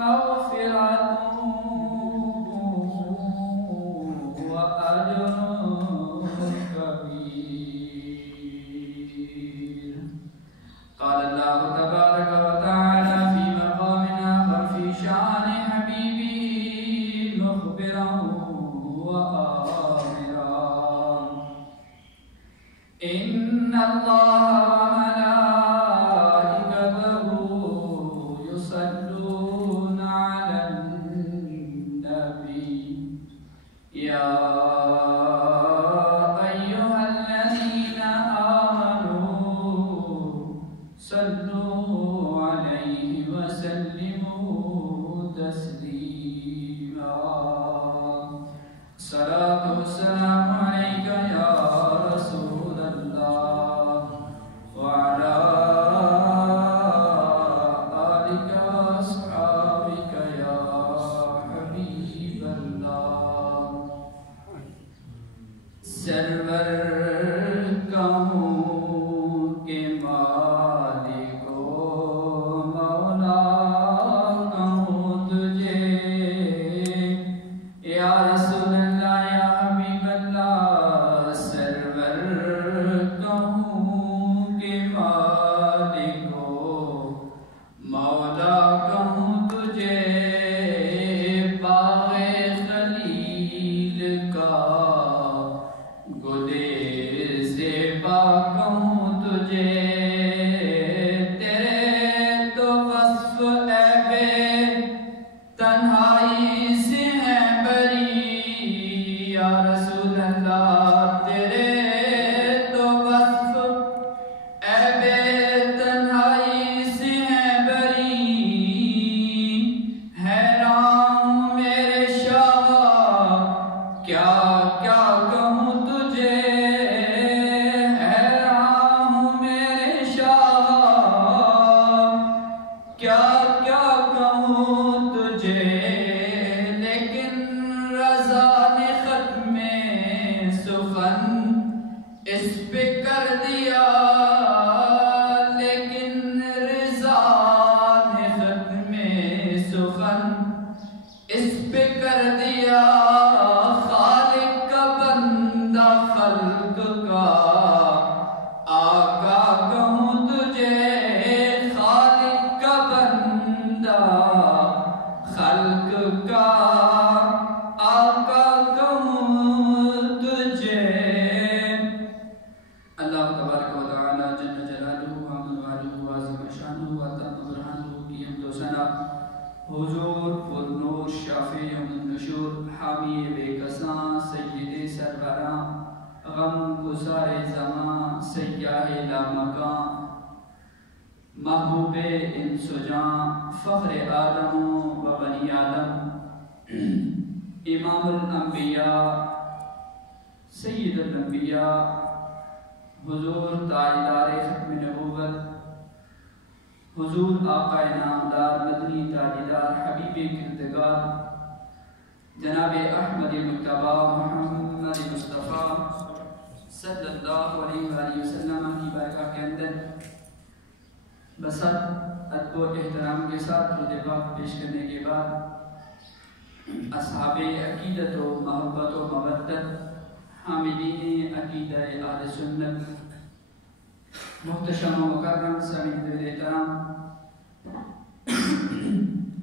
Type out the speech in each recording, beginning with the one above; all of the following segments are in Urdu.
مغفرة وأجر كبير. قال الله تبارك وتعالى في مقام آخر في شأن حبيبه مخبرا وآمرا: إن الله وملائكته يصلون على النبي يا أيها الذين آمنوا صلوا عليه وسلموا تسليما. الصلاة والسلام عليك يا رسول الله وعلى آلك وأصحابك يا حبيب الله. سرور کہوں کہ مالک و مولا کہوں تجھے، یا رسول اللہ یا حبیب اللہ. سرور کہوں کہ مالک و مولا کہوں تجھے، باغ خلیل کا گلے زیبا کہوں تجھے. تیرے تو وصف عیب تنہائی سے ہیں بری، یا رسول اللہ. تیرے تو وصف عیب تنہائی سے ہیں بری، حیران ہوں میرے شاہ کیا کیا کہوں تجھے، حیران ہوں میرے شاہ کیا کیا کہوں تجھے. لیکن رضا نے ختم سخن اس پہ کر دیا، لیکن رضا نے ختم سخن اس پہ کر دیا. خالق کا بندہ خلق کا آقا کہوں تجھے، خالق کا بندہ خلق کا آقا کہوں تجھے. اللہ تبارک و تعالی جل جلالہ وعظم والہ وعظم شانہ وتم برہانہ کی حمد و ثنا حضور پرنور شافع یوم النشور حامی بے کساں سید سربراں غم گسار زماں سیاہ لامکاں محبوب انس و جاں فخر آدم و بنی آدم امام الانبیاء سید الانبیاء حضور تاجدار ختم نبوت حضور آقا نامدار مدنی تاجدار حبیب کردگار جناب احمد مجتبی محمد مصطفیٰ صلی اللہ علیہ وآلہ وسلم کی بارگاہ کے اندر بسط ادب و احترام کے ساتھ درود پاک پیش کرنے کے بعد اصحاب عقیدت و محبت و مودت حاملین عقیدہ اہل سنت محتشم و مکرم سامعین احترام،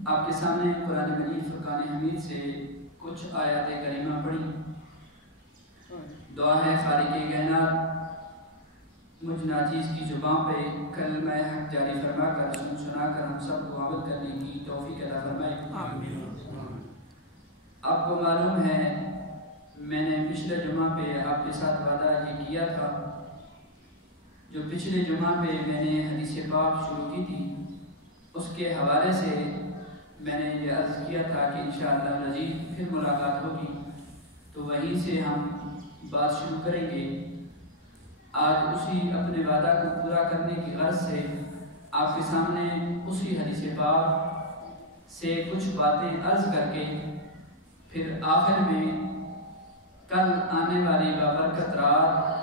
آپ کے سامنے قرآن مجید فرقان حمید سے کچھ آیات کریمہ پڑھی. دعا ہے خالق کائنات مجھ ناچیز کی زبان پہ کلمہ حق جاری فرما کر سنا کر ہم سب کو عمل کرنے کی توفیق عطا فرمائے. آپ کو معلوم ہے میں نے پچھلے جمعہ پہ آپ کے ساتھ وعدہ یہ کیا تھا، جو پچھلے جمعہ پہ میں نے حدیث پاک شروع کی تھی اس کے حوالے سے میں نے یہ عرض کیا تھا کہ انشاءاللہ العزیز پھر ملاقات ہوگی تو وہیں سے ہم بات شروع کریں گے. آج اسی اپنے وعدہ کو پورا کرنے کی غرض سے آپ کے سامنے اسی حدیث پاک سے کچھ باتیں عرض کر کے پھر آخر میں کل آنے والی بابرکت رات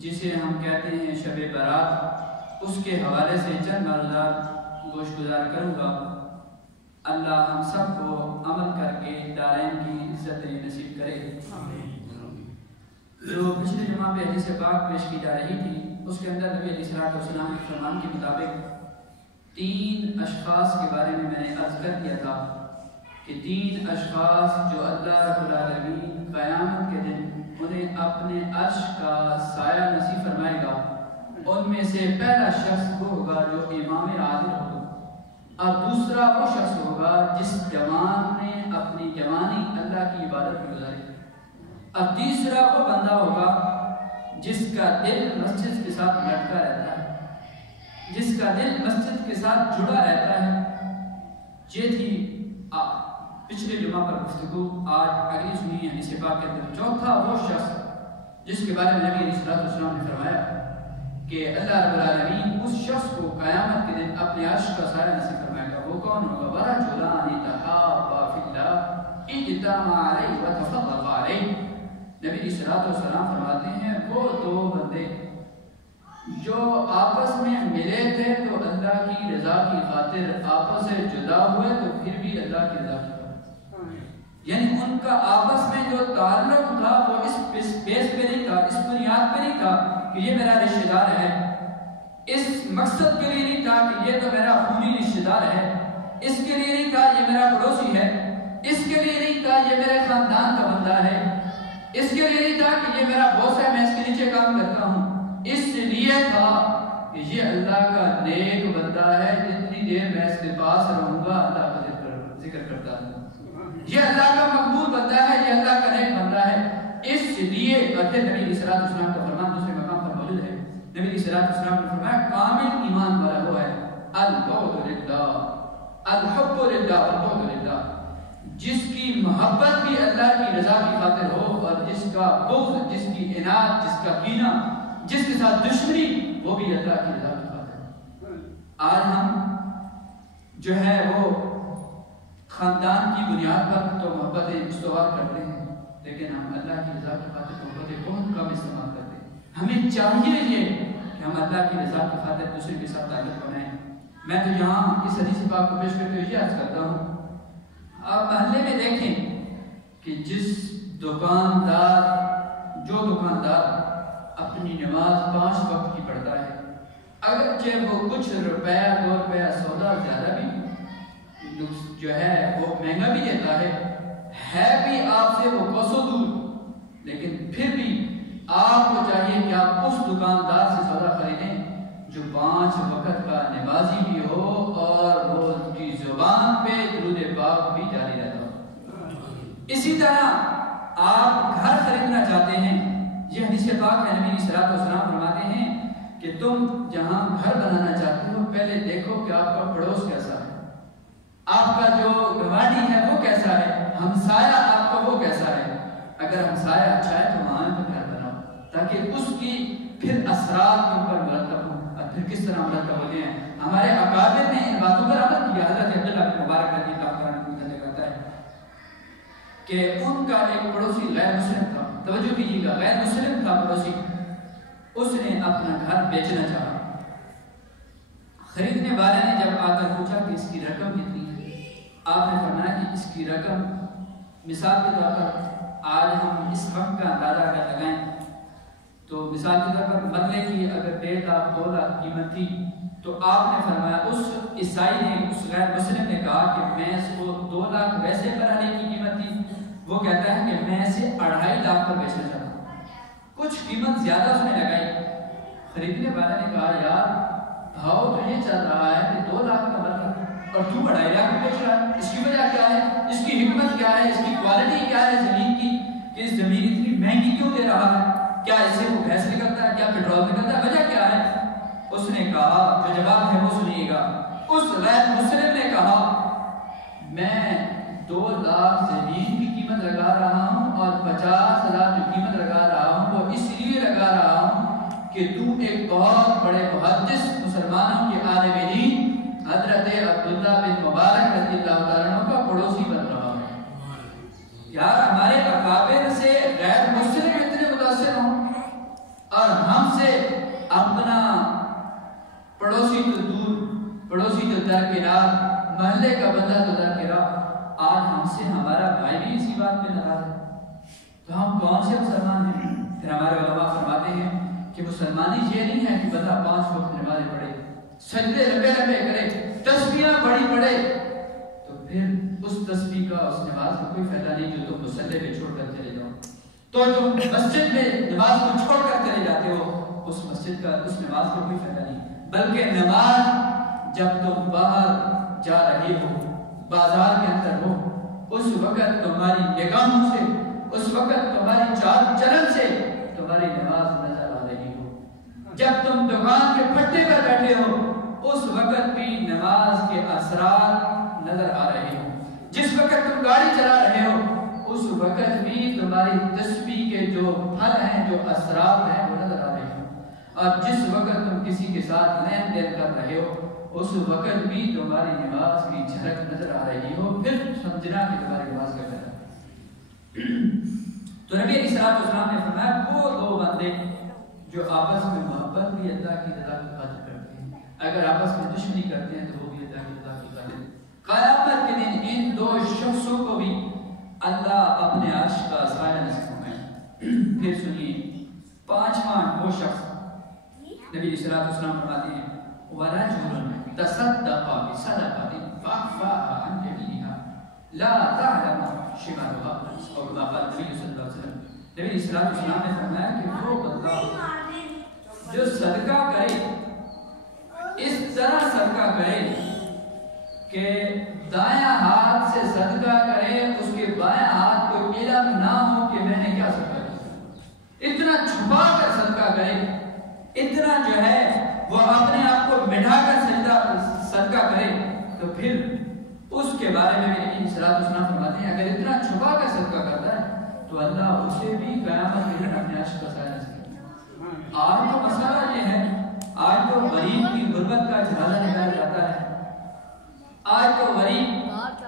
جسے ہم کہتے ہیں شب برات، اس کے حوالے سے چند معلومات گوش گزار کروں گا. اللہ ہم سب کو عمل کر کے دارین کی عزت نصیب کرے۔ جو پچھلی جمعہ پہ حدیث پاک پیش کی جا رہی تھی اس کے اندر نبی علیہ السلام کے فرمان کے مطابق 3 اشخاص کے بارے میں نے عرض کر دیا تھا کہ 3 اشخاص جو اللہ رب العالمین قیامت کے دن انہیں اپنے عرش کا سایہ نصیب فرمائے گا۔ ان میں سے پہلا شخص وہ ہوگا جو امام عادل ہوگا، اور دوسرا وہ شخص ہوگا جس جوان نے اپنی جوانی اللہ کی عبادت میں گزاری، اور تیسرا وہ بندہ ہوگا جس کا دل مسجد کے ساتھ لٹکا رہتا ہے، جس کا دل مسجد کے ساتھ جڑا رہتا ہے۔ یہ تھی پچھلے جمعہ پر گفتگو، آج اگلی سنی حدیث پاک کے اندر چوتھا وہ شخص جس کے بارے میں نبی علیہ السلام نے فرمایا کہ اللہ رب العالمین اس شخص کو قیامت کے دن اپنے عرش کا سایہ نصیب فرمائے گا۔ وہ کون ہوگا؟ وَرَجُلَانِ تَحَابَّا فِي اللَّهِ اجْتَمَعَا عَلَيْهِ وَتَفَرَّقَا عَلَيْهِ۔ نبی علیہ السلام فرماتے ہیں وہ 2 بندے جو آپس میں ملے تھے تو اللہ کی رضا کی خاطر آپس سے جدا ہوئے تو پھر بھی اللہ کی رضا کی خاطر، یعنی ان کا آپس میں جو تعلق تھا وہ اس بیس پہ نہیں تھا، اس بنیاد پہ نہیں تھا کہ یہ میرا رشتہ دار ہے، اس مقصد کے لیے نہیں تھا کہ یہ تو میرا خونی رشتہ دار ہے، اس کے لیے نہیں تھا یہ میرا پڑوسی ہے، اس کے لیے نہیں تھا یہ میرے خاندان کا بندہ ہے، اس کے لیے نہیں تھا کہ یہ میرا باس ہے، میں اس کے نیچے کام کرتا ہوں، اس لیے تھا کہ یہ اللہ کا نیک بندہ ہے، جتنی دیر میں اس کے پاس رہوں گا اللہ کا ذکر کرتا ہوں، یہ اللہ کا مقبول بندہ ہے، یہ اللہ کا نیک بندہ ہے۔ اس لیے نبی علیہ السلام کا فرمان دوسرے مقام پر موجود ہے۔ نبی علیہ السلام نے فرمایا کامل ایمان والا وہ ہے البغض للہ، الحب للہ والبغض للہ، جس کی محبت بھی اللہ کی رضا کی خاطر ہو اور جس کا بغض، جس کی عناد، جس کا کینہ، جس کے ساتھ دشمنی وہ بھی اللہ کی رضا کی خاطر۔ آج ہم جو ہے وہ خاندان کی بنیاد پر تو محبتیں استوار کرتے ہیں، لیکن ہم اللہ کی رضا کی خاطر محبتیں بہت کم استعمال کرتے ہیں۔ ہمیں چاہیے یہ کہ ہم اللہ کی رضا کی خاطر دوسرے کے ساتھ تعلق بنائیں۔ میں تو یہاں اس حدیث پاک کو پیش کرتے ہوئے یہ عرض کرتا ہوں، آپ محلے میں دیکھیں کہ جو دکاندار اپنی نماز 5 وقت کی پڑھتا ہے، اگرچہ وہ کچھ روپیہ 2 روپیہ سودا زیادہ بھی جو ہے وہ مہنگا بھی دیتا ہے بھی آپ سے وہ کوسوں دور، لیکن پھر بھی آپ کو چاہیے کہ آپ اس دکاندار سے سودا خریدیں جو 5 وقت کا نمازی بھی ہو اور وہ اس کی زبان پہ درود پاک بھی جاری رہتا ہو۔ اسی طرح آپ گھر خریدنا چاہتے ہیں، یہ حدیث پاک ہے، نبی صلی اللہ علیہ وسلم فرماتے ہیں کہ تم جہاں گھر بنانا چاہتے ہو پہلے دیکھو کہ آپ کا پڑوس کیسا ہے، آپ کا جو گواڈی ہے وہ کیسا ہے، ہمسایہ آپ کا وہ کیسا ہے۔ اگر ہمسایہ اچھا ہے تو وہاں پر گھر بناؤ تاکہ اس کی پھر اثرات کے اوپر مرتب ہوں، اور پھر کس طرح مرتب ہوتے ہیں۔ ہمارے اکابر نے ان باتوں پر عمل کیا۔ حضرت عبداللہ بن مبارک رضی اللہ عنہ کو کہتا ہے کہ ان کا ایک پڑوسی غیر مسلم تھا، توجہ کیجیے گا، غیر مسلم تھا پڑوسی، اس نے اپنا گھر بیچنا چاہا۔ خریدنے والے نے جب آ کر پوچھا کہ اس کی رقم کتنی ہے، آپ نے فرمایا کہ اس کی رقم مثال کے طور پر آج ہم اس وقت کا اندازہ اگر لگائیں تو مثال کے طور پر مرلے کی اگر 1.5 لاکھ 2 لاکھ قیمت تھی تو آپ نے فرمایا، اس عیسائی نے، اس غیر مسلم نے کہا کہ میں اس کو 2 لاکھ ویسے بڑھانے کی قیمت تھی، وہ کہتا ہے کہ میں اسے 2.5 لاکھ پر بیچنا چاہتا ہوں۔ کچھ قیمت زیادہ اس نے لگائی۔ خریدنے والے نے کہا یار بھاؤ تو یہ چل رہا ہے کہ 2 لاکھ کا مرلہ اور تو 2.5 لاکھ میں بیچ رہا ہے، اس کی وجہ کیا ہے، اس کی حکمت کیا ہے، اس کی کوالٹی کیا ہے زمین کی، کہ اس زمین اتنی مہنگی کیوں دے رہا ہے، کیا اس سے وہ گیس نکلتا ہے، کیا پیٹرول نکلتا ہے، وجہ کیا ہے؟ اس نے کہا، جو جواب ہے وہ سنیے گا، اس غیر مسلم نے کہا میں 2 لاکھ زمین کی قیمت لگا رہا ہوں اور 50,000 جو قیمت لگا رہا ہوں وہ اس لیے لگا رہا ہوں کہ تو ایک بہت بڑے محدث مسلمانوں کے عالم دین حضرت عبداللہ بن مبارک رضی اللہ عنہ کا پڑوسی بن رہا ہے۔ یار ہمارے اکابر سے غیر مسلم اتنے متاثر ہوں اور ہم سے اپنا پڑوسی تو دور، پڑوسی تو درکنار محلے کا بندہ تو درکنار، آج ہم سے ہمارا بھائی بھی اسی بات پہ ناراض ہے، تو ہم کون سے مسلمان ہیں؟ پھر ہمارے علماء فرماتے ہیں کہ مسلمانی یہ نہیں ہے کہ بندہ 5 وقت نمازیں پڑھے، سجدے لمبے لمبے کرے، تسبیحاں بڑی پڑھے، تو پھر اس تسبیح کا اس نماز کا کوئی فائدہ نہیں جو تم مصلی پہ چھوڑ کر چلے جاؤ، تو تم مسجد میں نماز کو چھوڑ کر چلے جاتے ہو، اس مسجد کا اس نماز کا کوئی فائدہ نہیں، بلکہ نماز جب تم باہر جا رہے ہو، بازار کے اندر ہو، اس وقت تمہاری نگاہوں سے، اس وقت تمہاری چال چلن سے تمہاری نماز نظر آ رہی ہو، جب تم دکان کے پٹے پر بیٹھے ہو اس وقت بھی نماز کے اثرات نظر آ رہے ہو، جس وقت تم گاڑی چلا رہے ہو اس وقت بھی تمہاری تسبیح کے جو پھل ہیں، جو اثرات ہیں وہ نظر آ رہے ہو، اور جس وقت تم کسی کے ساتھ لین دین کر رہے ہو اس وقت بھی تمہاری نماز کی جھلک نظر آ رہی ہو، پھر سمجھنا کہ تمہاری نماز کا کیا ہے۔ تو نبی علیہ الصلوۃ والسلام نے فرمایا وہ 2 بندے جو آپس میں محبت بھی اللہ کی رضا کی خاطر کرتے ہیں، اگر آپس میں دشمنی کرتے ہیں تو وہ بھی اللہ کی رضا کی خاطر، قیامت کے دن ان 2 شخصوں کو بھی اللہ اپنے عرش کا سایہ نصیب فرمائے۔ پھر سنیے 5واں وہ شخص، نبی علیہ الصلوۃ والسلام فرماتے ہیں وَرَجُلٌ تَصَدَّقَ بِصَدَقَةٍ فَأَخْفَاهَا عَنْ يَمِينِهِ لَا تَعْلَمُ شِمَالُهَا، اور قال نبی صلی اللہ علیہ وسلم، نبی علیہ الصلوۃ والسلام نے فرمایا کہ وہ بندہ جو صدقہ کرے، اس طرح صدقہ کرے کہ دایاں ہاتھ سے صدقہ کرے، اس کے بائیں ہاتھ کو علم نہ ہو کہ میں نے کیا صدقہ کیا، اتنا چھپا کر صدقہ کرے، اتنا جو ہے وہ اپنے آپ کو مٹھا کر صدقہ کرے، تو پھر اس کے بارے میں نبی علیہ الصلوۃ والسلام فرماتے ہیں اگر اتنا چھپا کر صدقہ کرتا ہے تو اللہ اسے بھی قیامت کے دن اپنے عرش کا سایہ نصیب کرے۔ آج تو مسئلہ یہ ہے، آج تو غریب کی غربت کا جنازہ نکالا جاتا ہے، آج تو غریب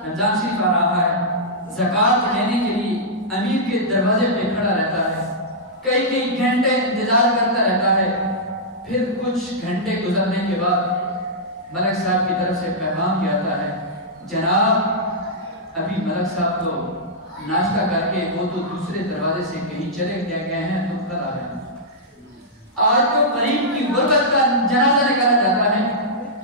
رمضان شریف آ رہا ہے، زکوٰۃ لینے کے لیے امیر کے دروازے پہ کھڑا رہتا ہے، کئی گھنٹے انتظار کرتا رہتا ہے، پھر کچھ گھنٹے گزرنے کے بعد ملک صاحب کی طرف سے پیغام کیا آتا ہے جناب ابھی ملک صاحب تو ناشتہ کر کے وہ تو دوسرے دروازے سے کہیں چلے گئے ہیں، تم کل آ رہے ہیں۔ آج تو غریب کی غربت کا جنازہ نکالا جاتا ہے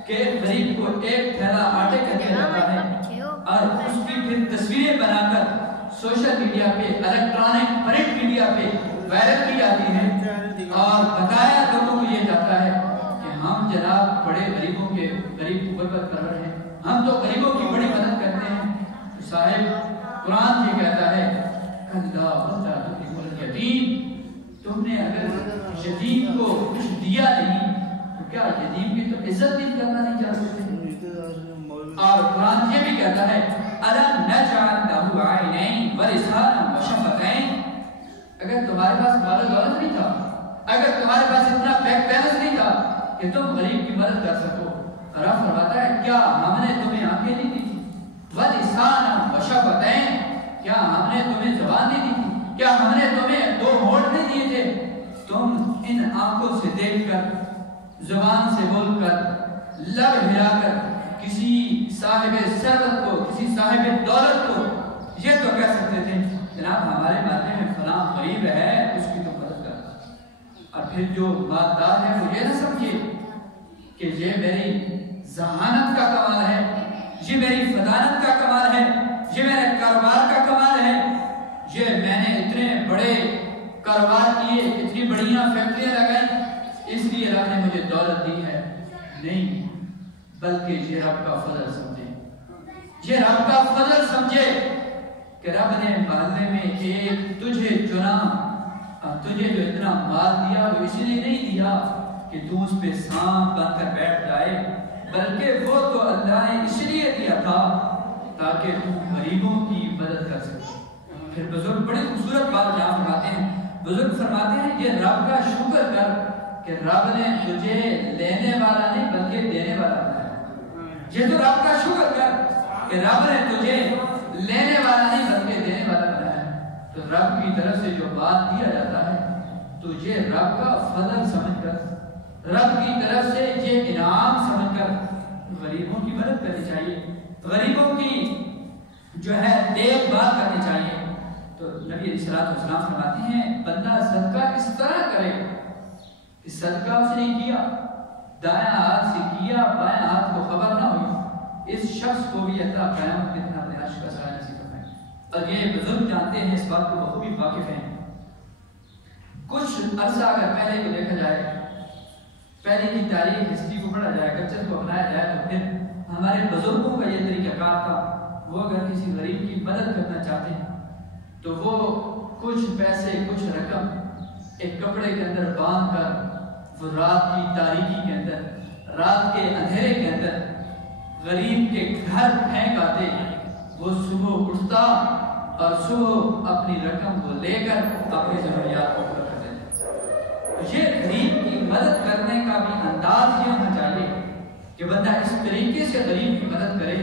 کہ غریب کو 1 تھیلا آٹے کا دیا جاتا ہے اور اس کی پھر تصویریں بنا کر سوشل میڈیا پہ، الیکٹرانک پرنٹ میڈیا پہ وائرل کی جاتی ہیں اور بتایا لوگوں کو یہ جاتا ہے کہ ہم جناب بڑے غریب کو غربت کر رہے ہیں، ہم تو غریبوں کی بڑی مدد کرتے ہیں۔ صاحب قرآن یہ کہتا ہے کلا بلا تکرموا الیتیم، تم نے اگر یتیم کو کچھ دیا نہیں تو کیا یتیم کی تو عزت بھی کرنا نہیں چاہتے؟ اور قرآن یہ بھی کہتا ہے الم نجعل لہ عینین ولسانا وشفتین، اگر تمہارے پاس مال و دولت نہیں تھا، اگر تمہارے پاس اتنا بینک بیلنس نہیں تھا کہ تم غریب کی مدد کر سکو، رب فرماتا ہے کیا ہم نے تمہیں آنکھیں نہیں دی تھی؟ وَلِسَانًا وَشَفَتَيْن، کیا ہم نے تمہیں زبان نہیں دی تھی؟ کیا ہم نے تمہیں 2 ہونٹ نہیں دیے تھے؟ تم ان آنکھوں سے دیکھ کر، زبان سے بول کر، لب ہلا کر کسی صاحب ثروت کو، کسی صاحب دولت کو یہ تو کہہ سکتے تھے جناب ہمارے محلے میں فلاں غریب ہے اس کی تو مدد کر، اور پھر جو مالدار ہے وہ یہ نہ سمجھے کہ یہ میری ذہانت کا کمال ہے، یہ میری فطانت کا کمال ہے، یہ میرے کاروبار کا کمال ہے، یہ میں نے اتنے بڑے کاروبار کیے، اتنی بڑیاں فیکٹریاں لگائیں اس لیے رب نے مجھے دولت دی ہے، نہیں، بلکہ یہ رب کا فضل سمجھے، یہ رب کا فضل سمجھے کہ رب نے محلے میں ایک تجھے چنا، اور تجھے جو اتنا مال دیا وہ اسی لیے نہیں دیا کہ تو اس پہ سانپ بن کر بیٹھ جائے، بلکہ وہ تو اللہ نے اس لیے دیا تھا تاکہ تو غریبوں کی مدد کر سکے۔ پھر بزرگ بڑی خوبصورت بات یہاں فرماتے ہیں، بزرگ فرماتے ہیں یہ رب کا شکر کر کہ رب نے تجھے لینے والا نہیں بلکہ دینے والا بنایا، یہ تو رب کا شکر کر کہ رب نے تجھے لینے والا نہیں بلکہ دینے والا بنایا، تو رب کی طرف سے جو بات دیا جاتا ہے تو یہ رب کا فضل سمجھ کر، رب کی طرف سے یہ انعام سمجھ کر غریبوں کی مدد کرنی چاہیے۔ غریبوں کی جو ہے دیکھ بھال کرنی چاہیے. تو نبی علیہ السلام فرماتے ہیں بندہ صدقہ اس طرح کرے کہ صدقہ اس نے کیا دائیں ہاتھ سے کیا بائیں ہاتھ کو خبر نہ ہوئی. اس شخص کو بھی اللہ قیامت کے دن اپنے عرش کا سایہ نصیب فرمائے. اور یہ بزرگ جانتے ہیں اس بات کو بخوبی واقف ہیں. کچھ عرصہ اگر پہلے کو دیکھا جائے پہلے کی تاریخ ہسٹری کو پڑھا جائے کلچر کو اپنایا جائے تو پھر ہمارے بزرگوں کا یہ طریقہ کار تھا. وہ اگر کسی غریب کی مدد کرنا چاہتے ہیں تو وہ کچھ پیسے کچھ رقم ایک کپڑے کے اندر باندھ کر وہ رات کی تاریکی کے اندر رات کے اندھیرے کے اندر غریب کے گھر پھینک آتے. وہ صبح اٹھتا اور صبح اپنی رقم کو لے کر اپنی ضروریات کو پورا کر دیتا. یہ غریب کی مدد کرنے کا بھی انداز یہ ہونا چاہیے کہ بندہ اس طریقے سے غریب کی مدد کرے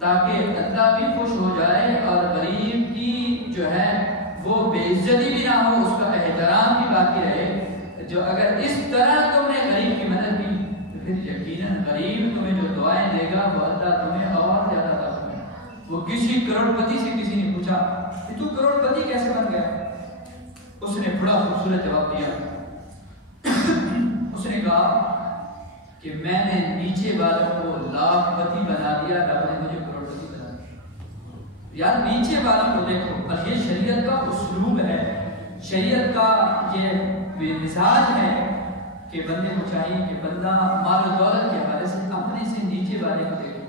تاکہ اللہ بھی خوش ہو جائے اور غریب کی جو ہے وہ بے عزتی بھی نہ ہو, اس کا احترام بھی باقی رہے. جو اگر اس طرح تم نے غریب کی مدد کی تو پھر یقیناً غریب تمہیں جو دعائیں دے گا وہ اللہ تمہیں اور زیادہ عطا کرے. وہ کسی کروڑپتی سے کسی نے پوچھا کہ تو کروڑپتی کیسے بن گیا؟ اس نے بڑا خوبصورت جواب دیا. اس نے کہا کہ میں نے نیچے والوں کو لاکھ پتی بنا دیا, رب نے مجھے کروڑپتی بنا دیا. یار نیچے والوں کو دیکھو. اور یہ شریعت کا اسلوب ہے, شریعت کا یہ مزاج ہے کہ بندے کو چاہیے کہ بندہ مال و دولت کے حوالے سے اپنے سے نیچے والے کو دیکھے.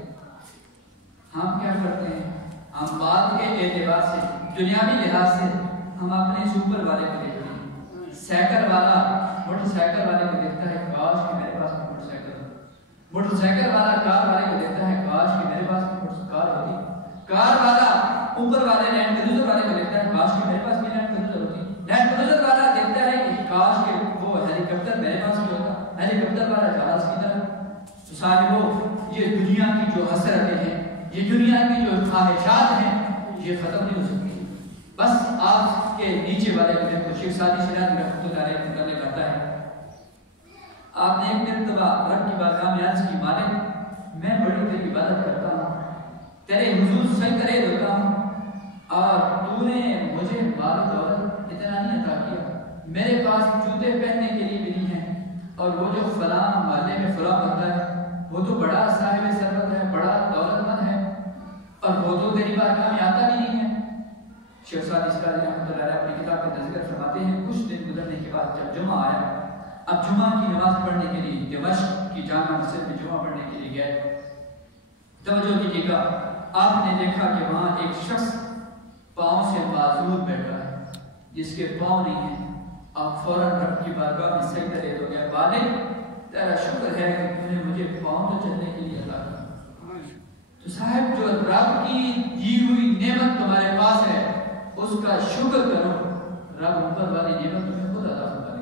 ہم کیا کرتے ہیں, ہم بات کے اعتبار سے دنیاوی لحاظ سے ہم اپنے سے اوپر والے کو دیکھتے ہیں. سائیکل والا موٹر سائیکل والے کو دیکھتا ہے کاش کہ میرے پاس موٹر سائیکل ہو. موٹر سائیکل والا کار والے کو دیکھتا ہے کاش کہ میرے پاس کار ہوتی. کار والا اوپر والے لینڈ کروزر والے کو دیکھتا ہے کاش کہ میرے پاس بھی لینڈ کروزر ہوتی. لینڈ کروزر والا دیکھتا ہے کہ کاش کہ وہ ہیلی کاپٹر میرے پاس بھی ہوتا. ہیلی کاپٹر والا جہاز کی طرف. تو صاحبو یہ دنیا کی جو حسرتیں ہیں, یہ دنیا کی جو خواہشات ہیں, یہ ختم نہیں ہو سکتی. بس آپ کے نیچے والے کو دیکھو. شیخ سعدی شیرازی رحمۃ اللہ علیہ متعلق کرتا ہے آپ نے ایک مرتبہ رب کی بارگاہ میں عرض کی مالک میں بڑی تیری عبادت کرتا ہوں, تیرے حضور سجدے ہوتا ہوں اور تو نے مجھے مال و دولت اتنا نہیں عطا کیا. میرے پاس جوتے پہننے کے لیے بھی نہیں ہے اور وہ جو فلاں محلے میں فلاں بنتا ہے وہ تو بڑا صاحب ثروت ہے, بڑا دولت مند ہے اور وہ تو تیری بارگاہ میں آتا بھی نہیں ہے. شیخ سعدی شیرازی رحمۃ اللہ علیہ اپنی کتاب میں ذکر فرماتے ہیں کچھ دن گزرنے کے بعد جب جمعہ آیا, اب جمعہ کی نماز پڑھنے کے لیے دمشق کی جامع مسجد میں جمعہ پڑھنے کے لیے گئے. توجہ کیجیے گا, آپ نے دیکھا کہ وہاں ایک شخص پاؤں سے معذور بیٹھا ہے جس کے پاؤں نہیں ہیں. آپ فوراً رب کی بارگاہ میں سجدہ دے دو گے, مالک تیرا شکر ہے کہ تو نے مجھے پاؤں تو چلنے کے لیے عطا کیا. تو صاحب جو رب کی دی ہوئی نعمت تمہارے پاس ہے اس کا شکر کرو, رب اوپر والی نعمت تمہیں خود عطا فرما دے.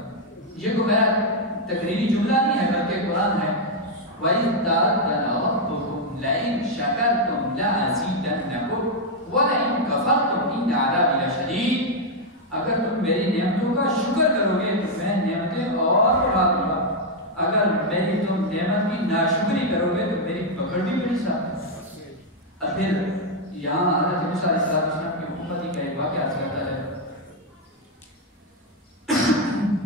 یہ کوئی میرا تقریری جملہ نہیں ہے بلکہ قرآن ہے. وَإِذْ تَعَذَّنَ رَبُّكُمْ لَئِن شَكَرْتُمْ لَأَزِيدَنَّكُمْ وَلَئِن كَفَرْتُمْ إِنَّ عَذَابِي لَشَدِيدٌ. اگر تم میری نعمتوں کا شکر کرو گے تو میں نعمتیں اور بڑھا دوں گا, اگر میری تم نعمت کی ناشکری کرو گے تو میری پکڑ بھی میری ساتھ ہے. اور پھر یہاں حضرت موسیٰ علیہ السلام کی حکومتی کا ایک واقعہ کرتا ہے.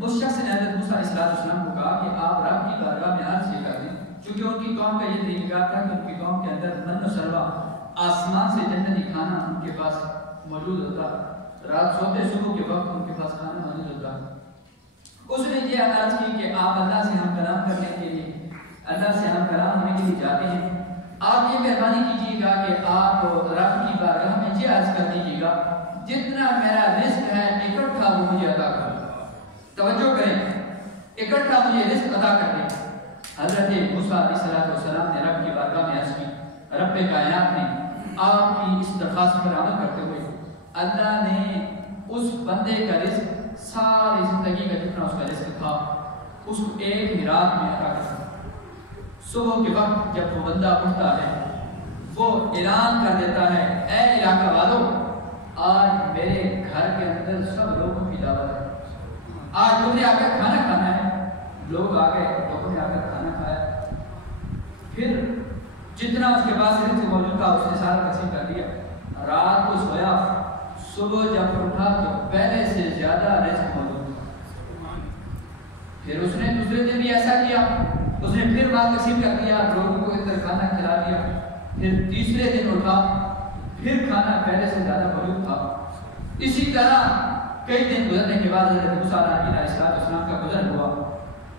اس شخص نے حضرت موسیٰ علیہ السلام کو کہا کہ آپ رب کی بارگاہ میں عرض یہ کر دیں, چونکہ ان کی قوم کا یہ طریقہ تھا کہ ان کی قوم کے اندر من و سلوہ آسمان سے جنتی کھانا ان کے پاس موجود ہوتا, رات سوتے صبح کے وقت ان کے پاس کھانا موجود ہوتا. اس نے یہ عرض کی کہ آپ اللہ سے ہم کلام کرنے کے لیے, اللہ سے ہم کلام ہونے کے لیے جاتے ہیں, آپ یہ مہربانی کیجیے گا کہ آپ رب کی بارگاہ میں یہ عرض کر دیجیے گا جتنا میرا رزق ہے اکٹھا وہ مجھے عطا کر. توجہ کریں, اکٹھا مجھے رزق عطا کر دیں. حضرت موسیٰ علیہ السلام نے رب کی بارگاہ میں عرض کی. رب کائنات نے آپ کی اس درخواست پر عمل کرتے ہوئے اللہ نے اس بندے کا رزق ساری زندگی کا جتنا اس کا رزق تھا اس کو ایک ہی رات میں عطا کر. صبح کے وقت جب وہ بندہ اٹھتا ہے وہ اعلان کر دیتا ہے اے علاقہ والوں آج میرے گھر کے اندر سب لوگوں کی دعوت ہے, آج تم نے آ کر کھانا کھانا ہے. لوگ آ گئے, لوگوں نے آ کر کھانا کھایا. پھر جتنا اس کے پاس رزق موجود تھا صبح جب اٹھا تو پہلے سے زیادہ رزق موجود تھا۔ پھر اس نے دوسرے دن بھی ایسا کیا، اس نے پھر مال تقسیم کر دیا، لوگوں کو ادھر کھانا کھلا دیا۔ پھر تیسرے دن اٹھا، پھر کھانا پہلے سے زیادہ موجود تھا۔ اسی طرح کئی دن گزرنے کے بعد حضرت موسیٰ علیہ السلام کا گزر ہوا۔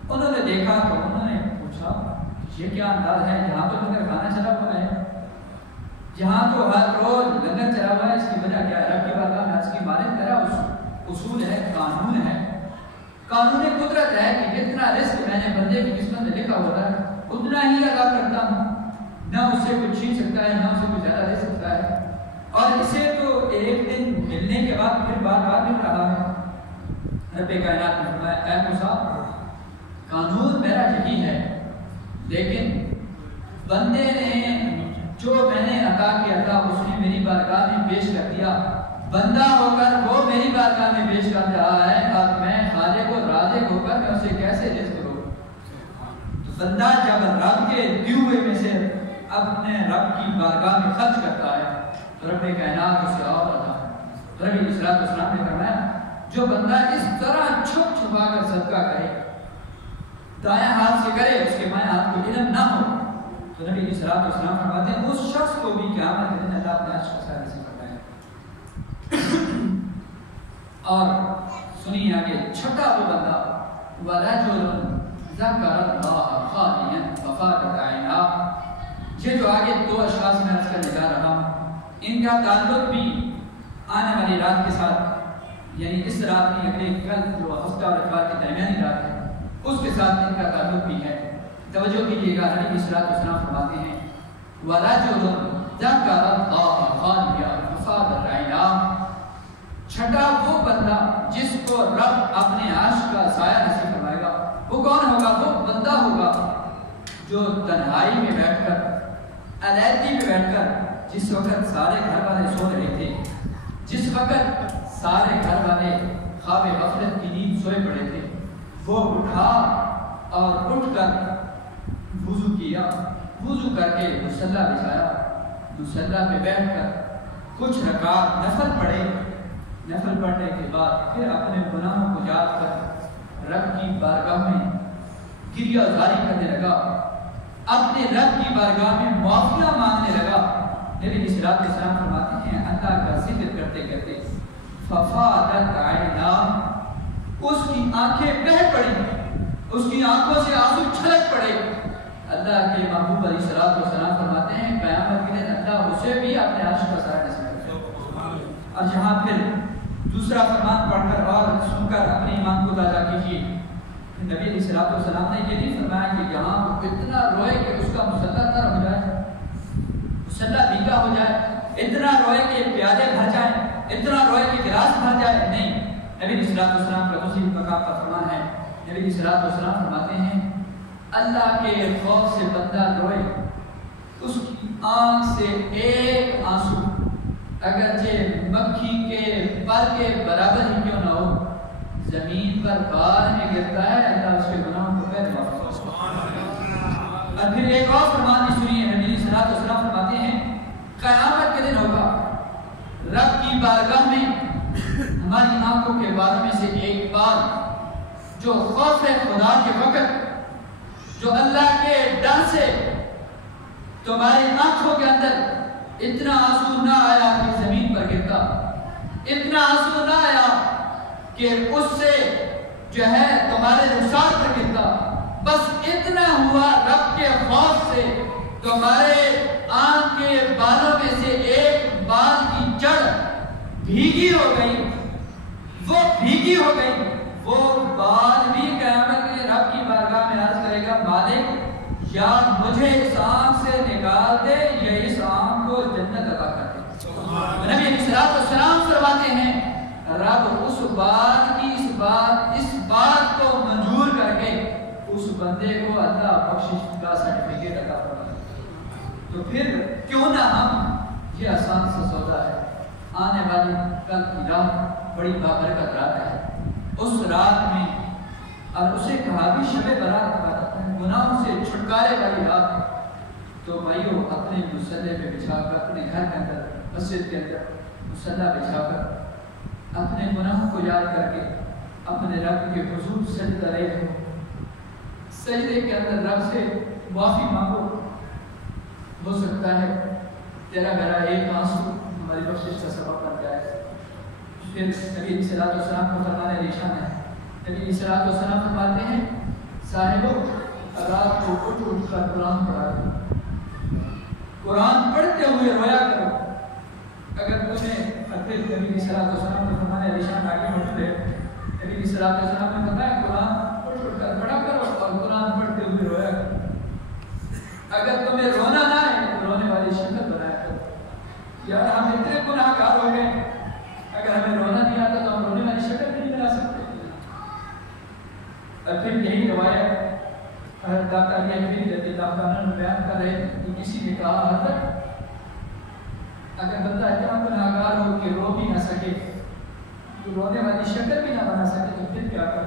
انہوں نے دیکھا تو انہوں نے پوچھا یہ کیا انداز ہے، یہاں تو لنگر کھانا چلا ہوا ہے، جہاں تو ہر روز لنگر چلا ہوا ہے، اس کی وجہ کیا ہے؟ رب کی بارگاہ میں اس کی مانند میرا اصول ہے، قانون ہے، قانون قدرت ہے کہ جتنا رزق میں نے بندے کی قسمت میں لکھا ہوتا ہے اتنا ہی ادا کرتا ہوں، نہ اس سے کچھ چھین سکتا ہے، نہ اسے کچھ زیادہ دے سکتا ہے۔ اور اسے تو ایک دن ملنے کے بعد پھر بار بار مل رہا ہے۔ رب کائنات نے فرمایا اے موسیٰ قانون میرا یہی ہے، لیکن بندے نے جو میں نے عطا کیا تھا اس نے میری بارگاہ میں پیش کر دیا، بندہ ہو کر وہ میری بارگاہ میں پیش کر رہا ہے، اور میں خالق و رازق ہو کر میں اسے کیسے رزق کروں؟ تو بندہ جب رب کے دیے ہوئے میں سے اپنے رب کی بارگاہ میں خرچ کرتا ہے تو رب کائنات اسے اور عطا ہے۔ رب علیہ السلام نے فرمایا جو بندہ اس طرح چھپ چھپا کر صدقہ کرے، دائیں ہاتھ سے کرے، اس کے بائیں ہاتھ کو علم نہ ہو، تو نبی علیہ السلام فرماتے ہیں اس شخص کو بھی قیامت کے دن اللہ اپنے عرش کا سایہ نصیب کرتا ہے۔ اور سنیے آگے، چھٹا وہ بندہ وَرَجُلٌ ذَكَرَ اللَّهَ خَالِيًا فَفَاضَتْ عَيْنَاهُ۔ یہ جو آگے دو اشخاص میں عرض کرنے جا رہا ہوں، ان کا تعلق بھی آنے والی رات کے ساتھ، یعنی اس رات میں اگلے کل جو ہفتہ اور اتوار کی درمیانی رات ہے اس کے ساتھ ان کا تعلق بھی ہے۔ توجہ کیجیے گا، نبی علیہ السلام فرماتے ہیں وَرَجُلٌ ذَكَرَ اللَّهَ خَالِيًا فَفَاضَتْ عَيْنَاهُ۔ چھٹا وہ بندہ جس کو رب اپنے عرش کا سایہ نصیب فرمائے گا، وہ کون ہوگا؟ وہ بندہ ہوگا جو تنہائی میں بیٹھ کر، علیحدگی میں بیٹھ کر، جس وقت سارے گھر والے سو رہے تھے، جس وقت سارے گھر والے خواب غفلت کی نیند سوئے پڑے تھے، وہ اٹھا اور اٹھ کر وضو کیا، وضو کر کے مصلی بچھایا، مصلی پہ بیٹھ کر کچھ رکعات نفل پڑھے، نفل پڑھنے کے بعد پھر اپنے گناہوں کو یاد کر رب کی بارگاہ میں گریہ زاری کرنے لگا، اپنے رب کی بارگاہ میں معافیہ مانگنے لگا۔ نبی علیہ السلام فرماتے ہیں اللہ کا ذکر کرتے کرتے ففاضت عیناہ، اس کی آنکھیں بہہ پڑی، اس کی آنکھوں سے آنسو چھلک پڑے۔ اللہ کے محبوب علیہ السلام فرماتے ہیں قیامت کے دن اللہ اسے بھی اپنے عرش کا سایہ نصیب کرے گا۔ اور یہاں پھر دوسرا فرمان پڑھ کر اور سن کر اپنے ایمان کو تازہ کیجیے۔ نبی علیہ السلام نے یہ نہیں فرمایا کہ یہاں وہ اتنا روئے کہ اس کا مصلی تر ہو جائے، مصلی بھیگا ہو جائے، اتنا روئے کہ پیالے بھر جائیں، اتنا روئے کہ گلاس بھر جائے، نہیں۔ نبی علیہ السلام کا دوسری مقام پر فرمان ہے، نبی علیہ السلام فرماتے ہیں اللہ کے خوف سے بندہ روئے، اس کی آنکھ سے ایک آنسو اگرچہ مکھی کے پر کے برابر ہی کیوں نہ ہو، زمین پر بار میں گرتا ہے، اللہ اس کے گناہوں کو پہلے معاف کرتا ہے۔ اور پھر ایک اور فرمان بھی سنیے، نبی علیہ السلام فرماتے ہیں قیامت کے دن ہوگا رب کی بارگاہ میں ہماری آنکھوں کے باروں میں سے ایک بار جو خوف خدا کے وقت، جو اللہ کے ڈر سے تمہاری آنکھوں کے اندر اتنا آنسو نہ آیا کہ زمین پر گرتا، اتنا آنسو نہ آیا کہ اس سے جو ہے تمہارے رخسار پر گرتا، بس اتنا ہوا رب کے خوف سے تمہارے آنکھ کے بالوں میں سے ایک بال کی جڑ بھیگی ہو گئی، وہ بھیگی ہو گئی، وہ بال بھی قیامت کے رب کی بارگاہ میں عرض کرے گا مالک یا مجھے اس آنکھ سے نکال دے یا اس آنکھ کو جنت عطا کر دے۔ نبی علیہ السلام فرماتے ہیں رب اس بات کی اس بات کو منظور کر کے اس بندے کو اللہ بخشش کا سرٹیفکیٹ عطا فرمائے۔ تو پھر کیوں نہ ہم، یہ آسان سا سودا ہے، آنے والی کل کی رات بڑی بابرکت رات ہے، اس رات میں، اور اسے کہا بھی شب برات کہا جاتا ہے، گناہوں سے چھٹکارے والی رات ہے، تو بھائیو اپنے مصلی پہ بچھا کر، اپنے گھر کے اندر، مسجد کے اندر مصلی بچھا کر اپنے گناہوں کو یاد کر کے اپنے رب کے حضور سجدہ رہے ہو، سجدے کے اندر رب سے معافی مانگو. ہو سکتا ہے تیرا میرا ایک آنسو ہماری بخشش کا سبب بن جائے. پھر نبی علیہ الصلوۃ والسلام کو فرمانے نشان ہے. نبی علیہ الصلوۃ والسلام فرماتے ہیں صاحبو رات کو اٹھ کر قرآن پڑھا کرو، قرآن پڑھتے ہوئے رویا کرو. اگر تمہیں پھر نبی علیہ الصلوۃ والسلام کو فرمانے نشان آگے موجود ہے. نبی علیہ الصلوۃ والسلام نے بتایا قرآن پڑھ کر پڑھا کرو اور قرآن پڑھتے ہوئے رویا کرو. اگر تمہیں رونا نہ ہے تو رونے والی شکل بنایا کرو. یار ہم اتنے گناہ گار ہو گئے، اگر ہمیں رونا نہیں آتا تو ہم رونے والی شکل بھی نہیں بنا سکتے. اور پھر یہی روایت حضرت داتا علی حجویری رضی اللہ عنہ بیان کر رہے کہ کسی نے کہا حضرت اگر بندہ اتنا گناہ گار ہو کہ رو بھی نہ سکے، تو رونے والی شکل بھی نہ بنا سکے، تو پھر کیا کر؟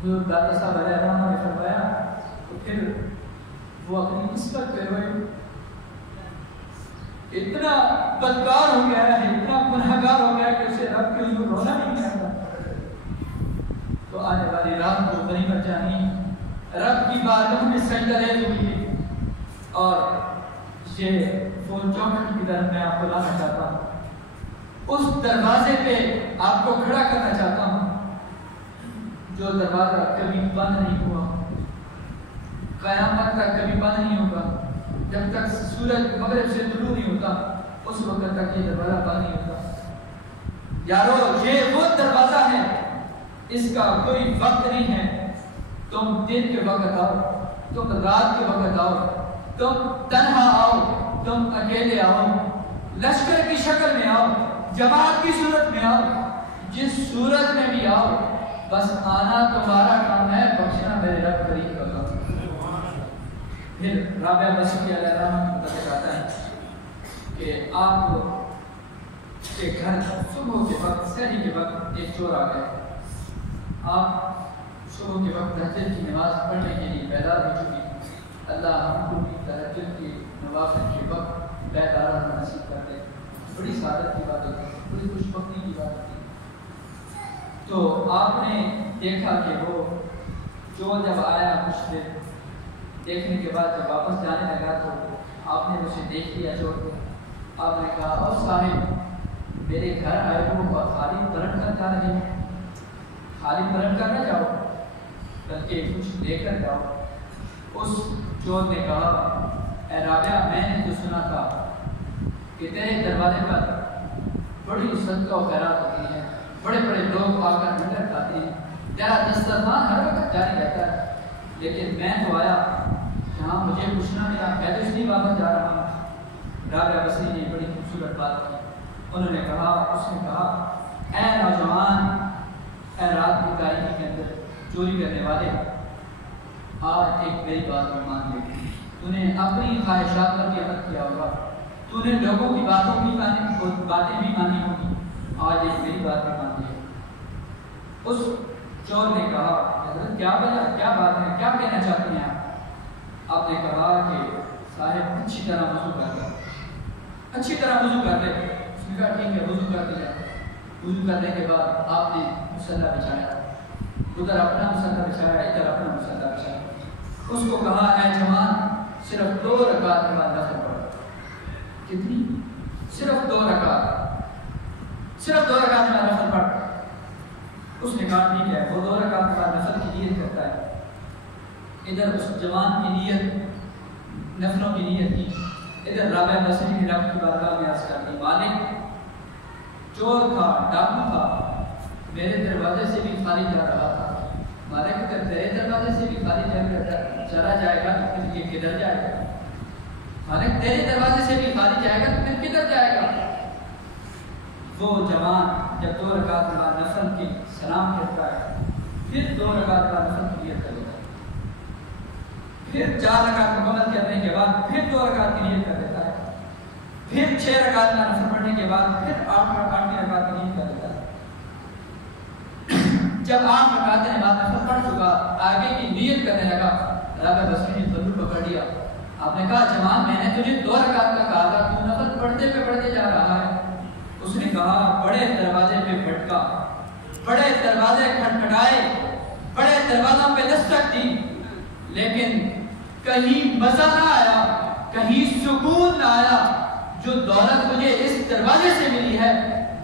حضور داتا صاحب علیہ الرحمہ نے فرمایا تو پھر وہ اپنی قسمت پہ روئے. اتنا بدکار ہو گیا ہے، اتنا گناہگار ہو گیا کہ اسے رب کے حضور رونا نہیں آتا. تو آنے والی رات کو غنیمت جانی رب کی بارگاہ میں سجدہ ریز ہوئی. اور یہ وہ چوکھٹ کی طرف میں آپ کو لانا چاہتا ہوں، اس دروازے پہ آپ کو کھڑا کرنا چاہتا ہوں جو دروازہ کبھی بند نہیں ہوا، قیامت تک کبھی بند نہیں ہوگا. جب تک سورج مغرب سے طلوع نہیں ہوتا اس وقت تک یہ دروازہ بند نہیں ہوتا. یارو یہ وہ دروازہ ہے، اس کا کوئی وقت نہیں ہے. تم دن کے وقت آؤ، تم رات کے وقت آؤ، تم تنہا آؤ، تم اکیلے آؤ، لشکر کی شکل میں آؤ، جماعت کی صورت میں آؤ، جس صورت میں بھی آؤ، بس آنا تمہارا کام ہے، بخشنا میرے رب کریم کا کام. پھر رابعہ بصری علیہ الرحمہ کی متعلق آتا ہے کہ آپ کے گھر صبح کے وقت سحری کے وقت ایک چور آ گیا. آپ صبح کے وقت تہجد کی نماز پڑھنے کے لیے بیدار ہو چکی. اللہ ہم کو بھی تہجد کے نوافل کے وقت بیدار ہونا نصیب کر دے. بڑی سعادت کی بات ہوتی ہے، بڑی خوش بختی کی بات ہوتی ہے. تو آپ نے دیکھا کہ وہ چور جب آیا کچھ دیر دیکھنے کے بعد جب واپس جانے لگا تو آپ نے اسے دیکھ لیا چور کو. آپ نے کہا او صاحب میرے گھر آئے ہو اور خالی پلٹ کر جا رہے ہیں، خالی پلٹ کر نہ جاؤ بلکہ کچھ لے کر جاؤ. اس چور نے کہا اے رابعہ میں نے تو سنا تھا کہ تیرے دروازے پر بڑی صدقہ و خیرات ہوتی ہے، بڑے بڑے لوگ آ کر مٹر کھاتے ہیں، تیرا دسترخوان ہر وقت جاری رہتا ہے. لیکن میں تو آیا جہاں مجھے کچھ نہ ملا، میں تو اس لیے واپس جا رہا ہوں. رابعہ بصری نے بڑی خوبصورت بات کی. انہوں نے کہا اس نے کہا اے نوجوان، اے رات کی تاریکی کے اندر چوری کرنے والے، آج ایک میری بات میں مان لے. تو نے اپنی خواہشات پر بھی عمل کیا ہوگا، تو نے لوگوں کی باتیں بھی مانی ہوگی، آج ایک میری بات میں مان لے. اس چور نے کہا حضرت کیا وجہ، کیا بات ہے، کیا کہنا چاہتے ہیں آپ؟ آپ نے کہا کہ صاحب اچھی طرح وضو کر لے، اچھی طرح وضو کر لے. اس نے کہا ٹھیک ہے وضو کر دیا. وضو کرنے کے بعد آپ نے مصلی بچھایا، ادھر اپنا مصلی بچھایا، ادھر اپنا مصلی بچھایا. اس کو کہا اے جوان صرف 2 رکعت نماز نفل پڑھ. کتنی؟ صرف 2 رکعت، صرف 2 رکعت نماز نفل پڑھ. اس نے کہا ٹھیک ہے. وہ 2 رکعت نفل کی نیت کرتا ہے. ادھر اس جوان کی نیت نفلوں کی نیت کی، ادھر رابعہ بصری کی رب کی بارگاہ میں عرض کرتی مالک چور تھا، ڈاکو تھا، میرے دروازے سے بھی خالی جا رہا تھا. مالک اگر تیرے دروازے سے بھی خالی چلا جائے گا تو پھر یہ کدھر جائے گا؟ مالک تیرے دروازے سے بھی خالی جائے گا تو پھر کدھر جائے گا؟ وہ جوان جب 2 رکعت نفل کی سلام کہتا ہے، پھر 2 رکعت نفل کی نیت کر دیتا ہے، پھر 4 رکعت مکمل کرنے کے بعد پھر 2 رکعت کی نیت کر دیتا ہے، پھر 6 رکعت نفل پڑھنے کے بعد پھر 8 رکعت کی نیت کر دیتا ہے. جب 8 رکعت نماز نفل پڑھ چکا، آگے کی نیت کرنے لگا. رابعہ بصری نے تلو پکڑ لیا. آپ نے کہا جوان میں نے تجھے 2 رکعت کا کہا تھا، تو نفل پڑھتے پہ پڑھتے جا رہا ہے. اس نے کہا بڑے دروازے پہ بھٹکا، بڑے دروازے کھٹکھٹائے، بڑے دروازوں پہ دستک دی، لیکن کہیں مزہ نہ آیا، کہیں سکون نہ آیا۔ جو دولت مجھے اس دروازے سے ملی ہے،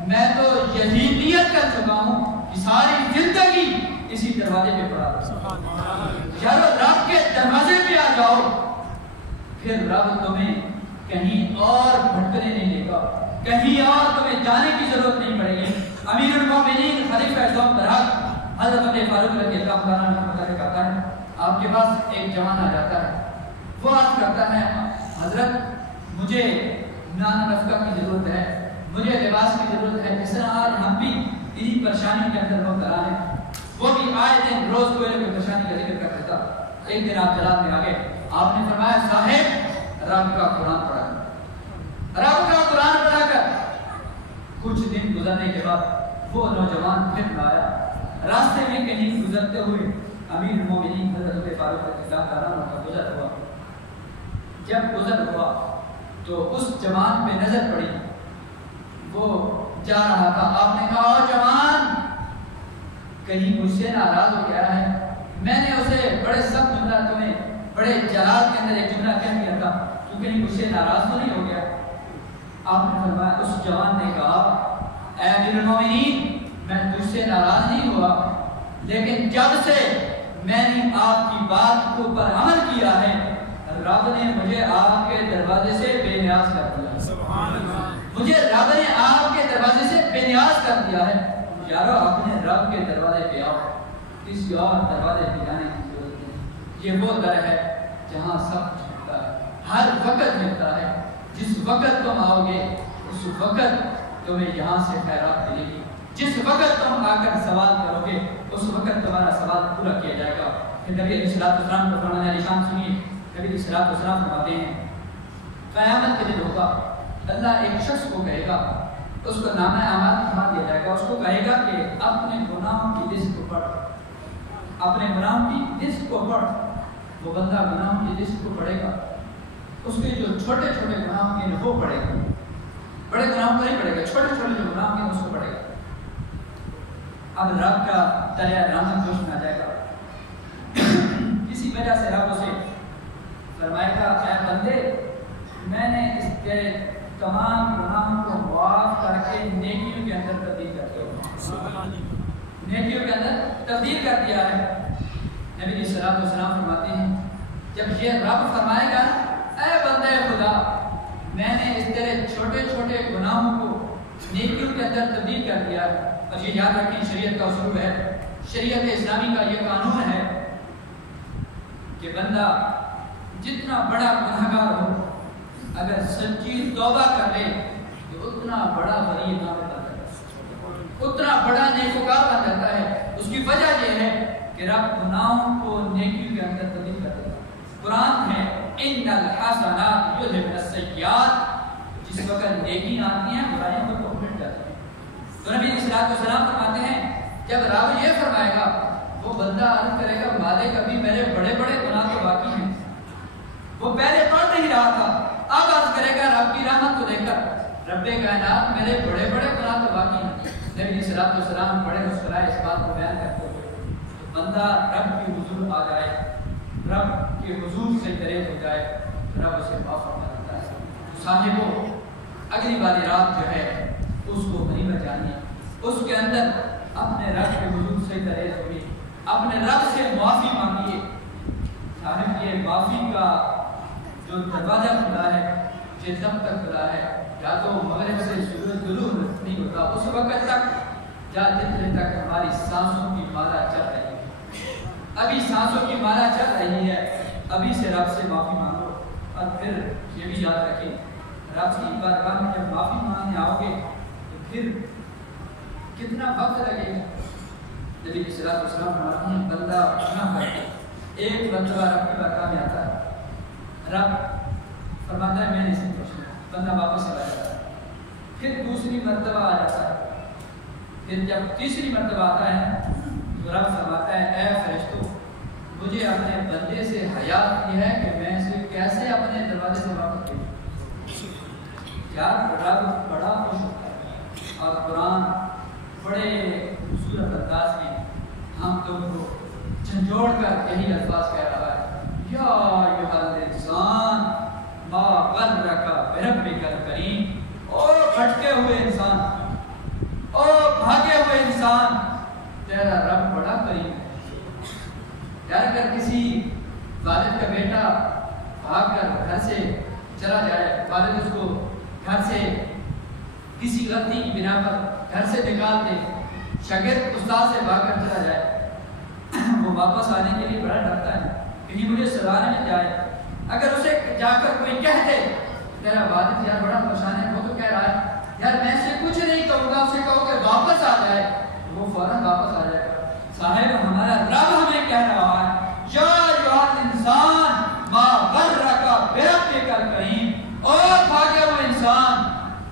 میں تو یہی نیت کر چکا ہوں کہ ساری زندگی اسی دروازے پہ پڑا رہا۔ یارو رب کے دروازے پہ آ جاؤ، پھر رب تمہیں کہیں اور بھٹکنے نہیں دے گا، کہیں اور تمہیں جانے کی ضرورت نہیں پڑے گی۔ امیر المومنین خلیفہ دوم برحق حضرت عمر فاروق رضی اللہ عنہ نے کہا ہے، آپ کے پاس ایک جوان آ جاتا ہے، وہ عرض کرتا ہے حضرت مجھے نان نفقہ کی ضرورت ہے، مجھے لباس کی ضرورت ہے، جس طرح آج ہم بھی انہی پریشانی کے اندر مبتلا ہیں۔ وہ بھی آئے دن روز کوئی نہ کوئی پریشانی کا ذکر کر دیتا۔ ایک دن آپ جلال میں آگے، آپ نے فرمایا صاحب رب کا قرآن پڑھا کر، رب کا قرآن پڑھا کر۔ کچھ دن گزرنے کے بعد وہ نوجوان پھر آیا، راستے میں کہیں گزرتے ہوئے امیر المومنین حضرت عمر فاروق رضی اللہ عنہ کا گزر ہوا۔ جب گزر ہوا تو اس جوان پہ نظر پڑی، وہ جا رہا تھا۔ آپ نے کہا جوان کہیں مجھ سے ناراض ہو گیا ہے؟ میں نے اسے بڑے سخت جملہ تمہیں بڑے جلال کے اندر ایک جملہ کہہ دیا تھا، تو کہیں مجھ سے ناراض تو نہیں ہو گیا؟ آپ نے فرمایا، اس جوان نے کہا اے امیر المومنین میں تجھ سے ناراض نہیں ہوا، لیکن جب سے میں نے آپ کی بات کو پر عمل کیا ہے، رب نے مجھے آپ کے دروازے سے بے نیاز کر دیا۔ سبحان اللہ، مجھے رب نے آپ کے دروازے سے بے نیاز کر دیا ہے۔ یارو اپنے رب کے دروازے پہ آؤ، کسی اور دروازے پہ جانے کی ضرورت نہیں۔ یہ وہ در ہے جہاں سب کچھ ملتا ہے، ہر وقت ملتا ہے۔ جس وقت تم آؤ گے اس وقت تمہیں یہاں سے خیرات ملے گی، جس وقت تم آ کر سوال کرو گے اس وقت تمہارا سوال پورا کیا جائے گا۔ پھر نبی علیہ السلام کو فرمایا نشان سنیے، نبی علیہ السلام فرماتے ہیں قیامت کے دن ہوگا، اللہ ایک شخص کو کہے گا، اس کو نامہ اعمال تھما دیا جائے گا، اس کو کہے گا کہ اپنے گناہوں کی لسٹ کو پڑھ، اپنے گناہوں کی لسٹ کو پڑھ۔ وہ بندہ گناہوں کی لسٹ کو پڑھے گا، اس کے جو چھوٹے چھوٹے گناہ ہیں وہ پڑھے گا، بڑے گناہوں کو نہیں پڑھے گا، چھوٹے چھوٹے جو گناہ ہیں اس کو پڑھے گا۔ اب رب کا دریا رحمت جوش میں آ جائے گا، کسی وجہ سے رب اسے فرمائے گا اے بندے میں نے اس کے تمام گناہوں کو معاف کر کے نیکیوں کے اندر تبدیل کر دیا، نیکیوں کے اندر تبدیل کر دیا ہے۔ نبی علیہ السلام فرماتے ہیں جب یہ رب فرمائے گا اے بندے خدا میں نے اس طرح چھوٹے چھوٹے گناہوں کو نیکیوں کے اندر تبدیل کر دیا ہے۔ اور یہ یاد رکھیں شریعت کا اصول ہے، شریعت اسلامی کا یہ قانون ہے کہ بندہ جتنا بڑا گنہگار ہو اگر سچی توبہ کر لے تو اتنا بڑا ولی نام بن جاتا ہے، اتنا بڑا نیکوکار بن جاتا ہے۔ اس کی وجہ یہ ہے کہ رب گناہوں کو نیکیوں کے اندر تبدیل کر دیتا ہے۔ قرآن ہے ان الحسنات یذهبن السیئات، جس وقت نیکی آتی ہیں برائیاں کو مٹ جاتی ہیں۔ تو نبی علیہ السلام فرماتے ہیں جب رب یہ فرمائے گا وہ بندہ عرض کرے گا مالک ابھی میرے بڑے بڑے گناہ تو باقی ہیں، وہ پہلے پڑھ نہیں رہا تھا، اب عرض کرے گا رب کی رحمت کو دیکھ کر رب کائنات میرے بڑے بڑے گناہ تو باقی ہیں۔ نبی علیہ السلام بڑے مسکرائے اس بات کو بیان کرتے ہوئے، بندہ رب کے حضور آ جائے، رب کے حضور سے قریب ہو جائے، رب اسے معاف فرما دیتا ہے۔ صاحبوں اگلی والی رات جو ہے اس کو غنیمت جانیے، اس کے اندر اپنے رب کے حضور سے قریب ہوئے، اپنے رب سے معافی مانگیے۔ صاحب یہ معافی کا جو دروازہ کھلا ہے یہ جب تک کھلا ہے یا تو مغرب سے سورج طلوع نہیں ہوتا اس وقت تک، یا جتنے تک ہماری سانسوں کی مالا چل رہی ہے۔ ابھی سانسوں کی مالا چل رہی ہے، ابھی سے رب سے معافی مانگو۔ اور پھر یہ بھی یاد رکھیں رب کی بارگاہ میں جب معافی مانگنے آؤ گے تو پھر کتنا وقت لگے گا۔ نبی صلی اللہ علیہ وسلم فرماتے ہیں بندہ گناہ کر کے ایک مرتبہ رب کی بارگاہ میں آتا ہے، رب فرماتا ہے میں نے اسے پوچھنا، بندہ واپس چلا جاتا ہے، پھر دوسری مرتبہ آ جاتا ہے، پھر جب تیسری مرتبہ آتا ہے تو رب فرماتا ہے اے فرشتوں مجھے اپنے بندے سے حیا کی ہے کہ میں اسے کیسے اپنے دروازے سے واپس بھیجوں۔ یار رب بڑا خوش ہوتا ہے، اور قرآن بڑے خوبصورت انداز میں ہم لوگ کو جھنجھوڑ کر یہی الفاظ کہہ رہا ہے، یا ایھا الانسان ما غرک بربک الکریم، او بھٹکے ہوئے انسان، او بھاگے ہوئے انسان، تیرا رب بڑا کریم ہے۔ یار اگر کسی والد کا بیٹا بھاگ کر گھر سے چلا جائے، والد اس کو گھر سے کسی غلطی کی بنا پر گھر سے نکال دے، شاگرد استاد سے بھاگ کر چلا جائے، وہ واپس آنے کے لیے بڑا ڈرتا ہے کہیں مجھے سزا نہ مل جائے۔ اگر اسے جا کر کوئی کہہ دے تیرا والد یار بڑا پریشان ہے، وہ تو کہہ رہا ہے یار میں اسے کچھ نہیں کہوں گا، اسے کہو کہ واپس آ جائے، وہ فوراً واپس آ جائے گا۔ صاحب ہمارا رب ہمیں کہہ رہا ہے، یا ایھا الانسان ما غرک بربک الکریم، او بھاگے ہوئے انسان،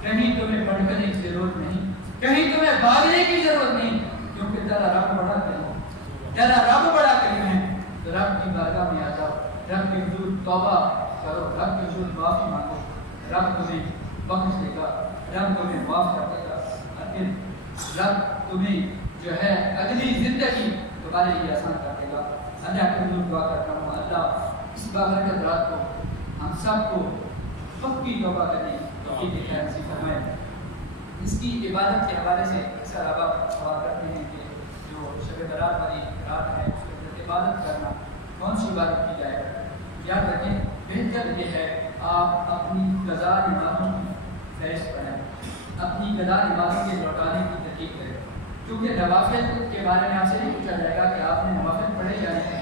کہیں تمہیں بھٹکنے کی ضرورت نہیں، کہیں تمہیں بھاگنے کی ضرورت نہیں، کیونکہ تیرا رب بڑا کریم ہے، تیرا رب بڑا کریم ہے۔ تو رب کی بارگاہ میں آ جاؤ، رب کے حضور توبہ کرو، رب کے حضور معافی مانگو، رب تمہیں بخش دے گا، رب تمہیں معاف کر دے گا، اور پھر رب تمہیں جو ہے اگلی زندگی تمہارے لیے آسان کر دے گا۔ اللہ کے حضور دعا کرتا ہوں اللہ اس بابرکت رات کو ہم سب کو پکی توبہ کرنے کی نصیب فرمائے۔ اس کی عبادت کے حوالے سے اکثر آپ سوال کرتے ہیں کہ جو شب برات والی رات ہے اس کے اندر عبادت کرنا کون سی عبادت کی جائے؟ یاد رکھیں بہتر یہ ہے آپ اپنی قضا نمازوں کی فہرست بنائیں، اپنی قضا نمازوں کے لوٹانے کی تحقیق کریں، کیونکہ نوافل کے بارے میں آپ سے نہیں پوچھا جائے گا کہ آپ نے نوافل پڑھے یا نہیں،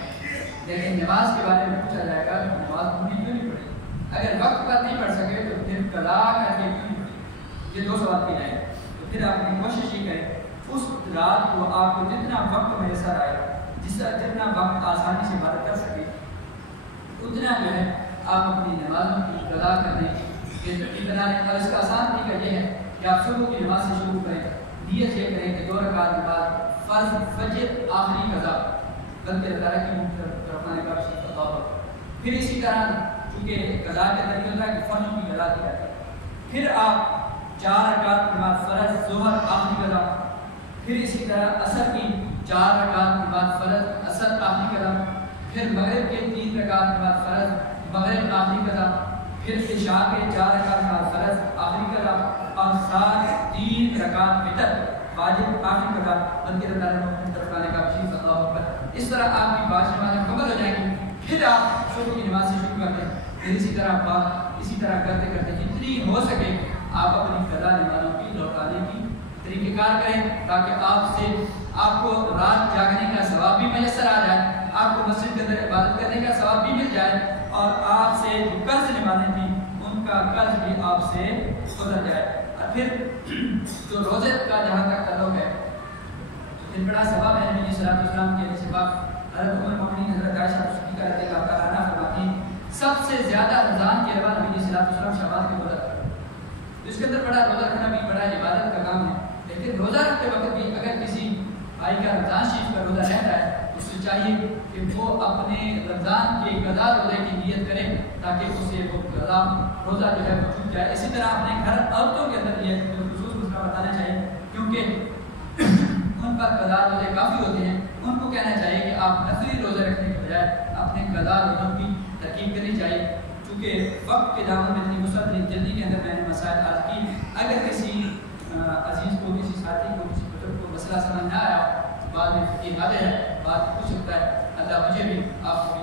لیکن نماز کے بارے میں پوچھا جائے گا کہ نماز تم نے کیوں نہیں پڑھی، اگر وقت پر نہیں پڑھ سکے تو پھر قضا کر کے کیوں نہیں پڑھی، یہ دو سوال کیے جائیں۔ تو پھر آپ نے کوشش یہ کریں اس رات کو آپ کو جتنا وقت میسر آئے، جتنا وقت آسانی سے عبادت کر سکے اتنا جو ہے آپ اپنی نمازوں کی قضا کرنے کی ترتیب بنا لیں۔ اور اس کا آسان طریقہ یہ ہے کہ آپ صبح کی نماز سے شروع کریں، نیت یہ کریں کہ 2 رکعت نماز فرض فجر آخری قضا بلکہ تعالیٰ کی رحمانے کا شکر اللہ ہو۔ پھر اسی طرح چونکہ قضا کے طریقے ہوتا ہے کہ فرضوں کی قضا کی جاتی ہے، پھر آپ 4 رکعت نماز فرض ظہر آخری قضا، پھر اسی طرح عصر کی 4 رکعت نماز فرض عصر آخری قضا، پھر مغرب کے 3 رکعت نماز فرض مغرب آخری قضا، پھر عشاء کے 4 رکعت نماز فرض آخری قضا، اور ساتھ 3 رکعت وتر واجب آخری قضا بلکہ تعالیٰ نے طرف آنے کا شکر اللہ اکبر۔ اس طرح آپ کی 5 نمازیں مکمل ہو جائیں گی، پھر آپ صبح کی نماز سے شروع کرتے ہیں، پھر اسی طرح کرتے کرتے جتنی ہو سکے آپ اپنی قضا نمازوں کی لوٹانے کی طریقہ کار کریں، تاکہ آپ کو رات جاگنے کا ثواب بھی میسر آ جائے، آپ کو مسجد کے اندر عبادت کرنے کا ثواب بھی مل جائے، اور آپ سے جو قرض نبھانے تھی ان کا قرض بھی آپ سے گزر جائے۔ اور پھر جو روزے کا جہاں تک تعلق ہے پھر بڑا ثواب ہے۔ نبی صلی اللہ علیہ وسلم کے حدیث پاک حضرت ام المؤمنین حضرت عائشہ صدیقہ رضی اللہ تعالیٰ عنہا فرماتی ہیں سب سے زیادہ رمضان کے بعد نبی صلی اللہ علیہ وسلم شعبان کے روزہ رکھتے ہیں، اس کے اندر بڑا روزہ رکھنا بھی بڑا عبادت کا کام ہے، لیکن روزہ رکھتے وقت بھی اگر کسی بھائی کا رمضان شریف کا روزہ رہتا ہے اس سے چاہیے کہ وہ اپنے رمضان کے قضا روزے کی نیت کرے تاکہ اسے وہ قضا روزہ جو ہے وہ چھوٹ جائے۔ اسی طرح اپنے گھر عورتوں کے اندر یہ خصوص مسئلہ بتانا چاہیے، کیونکہ ان پر قضا روزے کافی ہوتے ہیں، ان کو کہنا چاہیے کہ آپ نفلی روزے رکھنے کے بجائے اپنے قضا روزوں کی ترکیب کرنی چاہیے، چونکہ وقت کے دامن میں اتنی وسعت جلدی کے اندر میں نے مسائل عرض کی، اگر کسی عزیز کو کسی ساتھی کو کسی بزرگ کو مسئلہ سمجھ نہ آیا بعد میں فقہ حل ہے، بات پوچھ سکتا ہے، اللہ مجھے بھی آپ کو